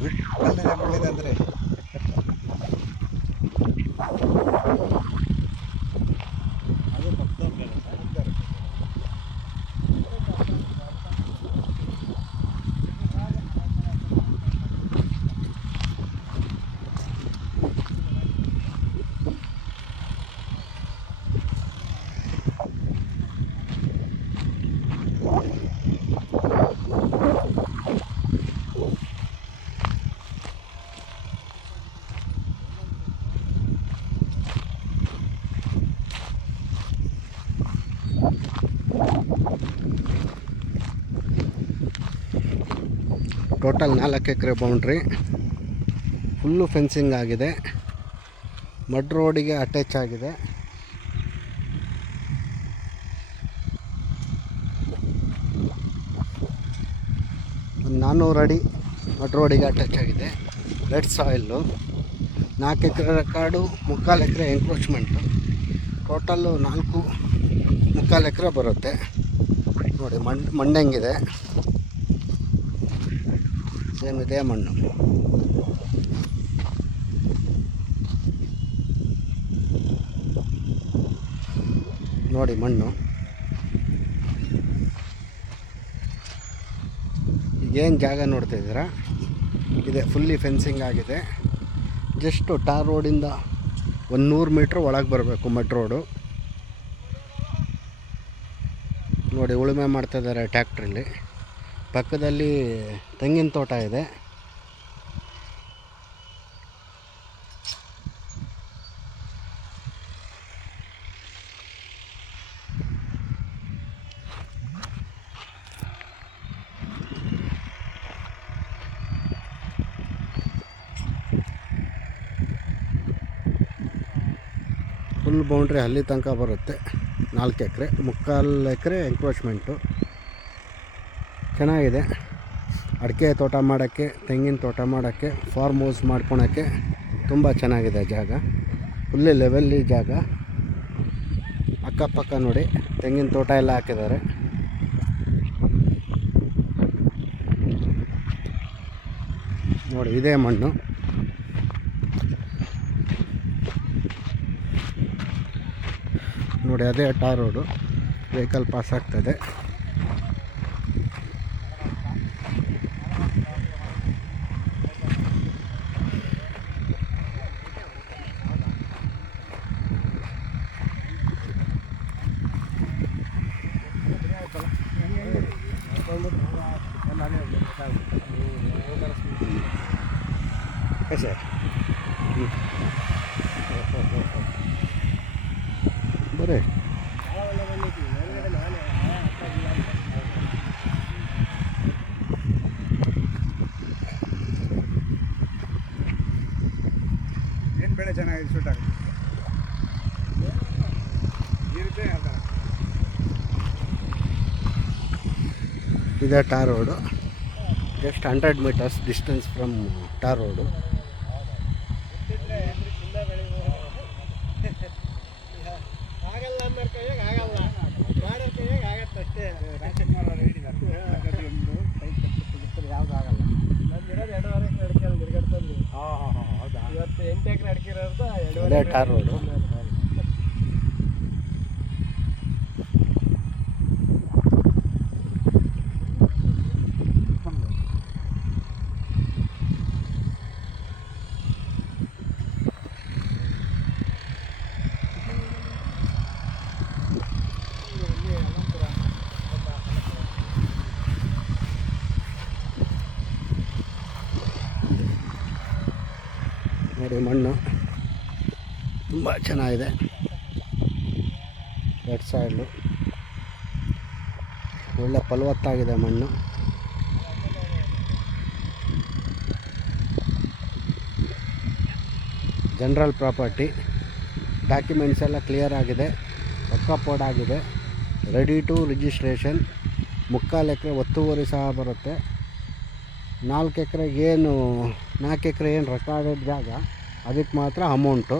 ಅಲ್ಲಿದೆ ಮುಳ್ಳಿದೆ ಅಂದರೆ ಅದು ಪಕ್ಕದ ಟೋಟಲ್ 4 ಎಕರೆ ಬೌಂಡ್ರಿ, ಫುಲ್ಲು ಫೆನ್ಸಿಂಗ್ ಆಗಿದೆ, ಮಡ್ ರೋಡಿಗೆ ಅಟ್ಯಾಚ್ ಆಗಿದೆ. ಒಂದು 400 ಅಡಿ ಮಡ್ ರೋಡಿಗೆ ಅಟ್ಯಾಚ್ ಆಗಿದೆ. ರೆಡ್ ಸಾಯಿಲ್ಲು, 4 ಎಕರೆ ರೆಕಾರ್ಡು, 3/4 ಎಕರೆ ಎಂಕ್ರೋಚ್ಮೆಂಟು, ಟೋಟಲ್ಲು 4 ಎಕರೆ ಬರುತ್ತೆ. ನೋಡಿ ಮಣ್ಣೆಂಗಿದೆ, ಸೇಮ್ ಇದೇ ಮಣ್ಣು. ನೋಡಿ ಮಣ್ಣು ಈಗೇನು ಜಾಗ ನೋಡ್ತಾಯಿದ್ದೀರಾ ಇದೆ ಫುಲ್ಲಿ ಫೆನ್ಸಿಂಗ್ ಆಗಿದೆ. ಜಸ್ಟು ಟಾರ್ ರೋಡಿಂದ 100 ಮೀಟ್ರ್ ಒಳಗೆ ಬರಬೇಕು ಮಡ್ ರೋಡು. ನೋಡಿ ಉಳುಮೆ ಮಾಡ್ತಾಯಿದ್ದಾರೆ ಟ್ಯಾಕ್ಟ್ರಲ್ಲಿ. ಪಕ್ಕದಲ್ಲಿ ತೆಂಗಿನ ತೋಟ ಇದೆ. ಫುಲ್ ಬೌಂಡ್ರಿ ಅಲ್ಲಿ ತನಕ ಬರುತ್ತೆ. 4 ಎಕರೆ, 3/4 ಎಕರೆ ಎಂಕ್ರೋಚ್ಮೆಂಟು. ಚೆನ್ನಾಗಿದೆ. ಅಡಿಕೆ ತೋಟ ಮಾಡೋಕ್ಕೆ, ತೆಂಗಿನ ತೋಟ ಮಾಡೋಕ್ಕೆ, ಫಾರ್ಮ್ ಹೌಸ್ ಮಾಡ್ಕೊಳಕ್ಕೆ ತುಂಬ ಚೆನ್ನಾಗಿದೆ ಜಾಗ. ಫುಲ್ಲಿ ಲೆವೆಲ್ಲಿ ಜಾಗ. ಅಕ್ಕಪಕ್ಕ ನೋಡಿ ತೆಂಗಿನ ತೋಟ ಎಲ್ಲ ಹಾಕಿದ್ದಾರೆ. ನೋಡಿ ಇದೇ ಮಣ್ಣು. ನೋಡಿ ಅದೇ ಟಾರ್ ರೋಡು, ವೆಹಿಕಲ್ ಪಾಸ್ ಆಗ್ತದೆ. ಸರ್ ಬರೇ ಏನು ಬೆಳೆ ಚೆನ್ನಾಗಿ ಸೂಟ್ ಆಗುತ್ತೆ ಇರುತ್ತೆ. ಇದೇ tar road. Just 100 metres distance from tar road. ಅದೇ ಟಾರ್ ರೋಡು. ನೋಡಿ ಮಣ್ಣು ತುಂಬ ಚೆನ್ನಾಗಿದೆ. ರೆಡ್ ಸಾಯಿಲು ಒಳ್ಳೆ ಫಲವತ್ತಾಗಿದೆ ಮಣ್ಣು. ಜನರಲ್ ಪ್ರಾಪರ್ಟಿ, ಡಾಕ್ಯುಮೆಂಟ್ಸ್ ಎಲ್ಲ ಕ್ಲಿಯರ್ ಆಗಿದೆ, ಪಕ್ಕಾ ಪೋಡ್ ಆಗಿದೆ, ರೆಡಿ ಟು ರಿಜಿಸ್ಟ್ರೇಷನ್. 3/4 ಎಕರೆ ಒತ್ತುವರಿ ಸಹ ಬರುತ್ತೆ. 4 ಎಕರೆ ಏನು ರೆಕಾರ್ಡೆಡ್ ಜಾಗ, ಅದಕ್ಕೆ ಮಾತ್ರ ಅಮೌಂಟು.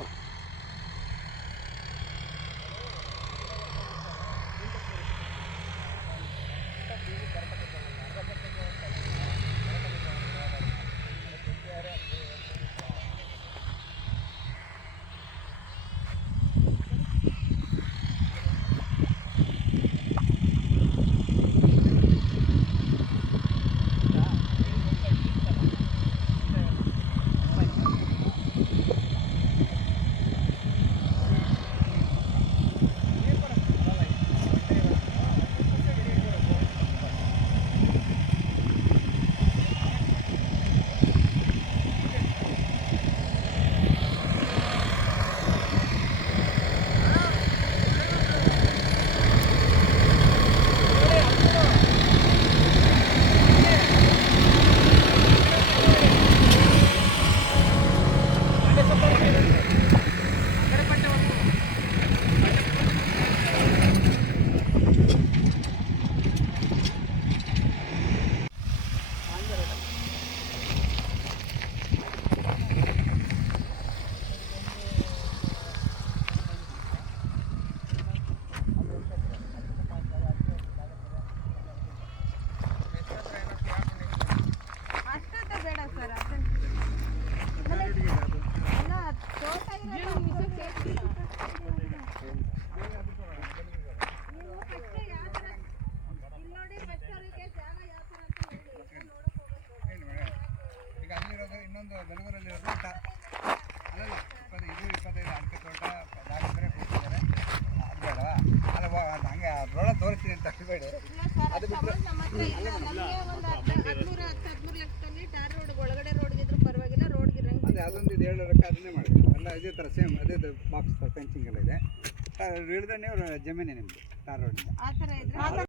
ಹೇಳಿ ಇಲ್ಲ ಸರ್, ಅಷ್ಟು amount ನಮ್ಮ ಹತ್ರ ಇಲ್ಲ. ನಮ್ಗೆ ಒಂದು 13 ಲಕ್ಷದಲ್ಲಿ ಟಾರ್ ರೋಡ್ ಒಳಗಡೆ ರೋಡ್ಗಿದ್ರು ಪರವಾಗಿಲ್ಲ, ರೋಡ್ಗೆ ರಂಗ್ ಅದೇ ಅದೊಂದು ಇದು 7 ಲಕ್ಷ ಅದನ್ನೇ ಮಾಡಿ ಎಲ್ಲ ಇದೇ ಥರ ಸೇಮ್ ಅದೇ ಬಾಕ್ಸ್ ಫೆನ್ಸಿಂಗ್ ಎಲ್ಲ ಇದೆ. ಇಳ್ದಣ್ಣೆ ಜಮೀನೇ ನಿಮ್ಮದು ಟಾರ್ ರೋಡಿಂದ. ಆ ಥರ ಇದ್ರೆ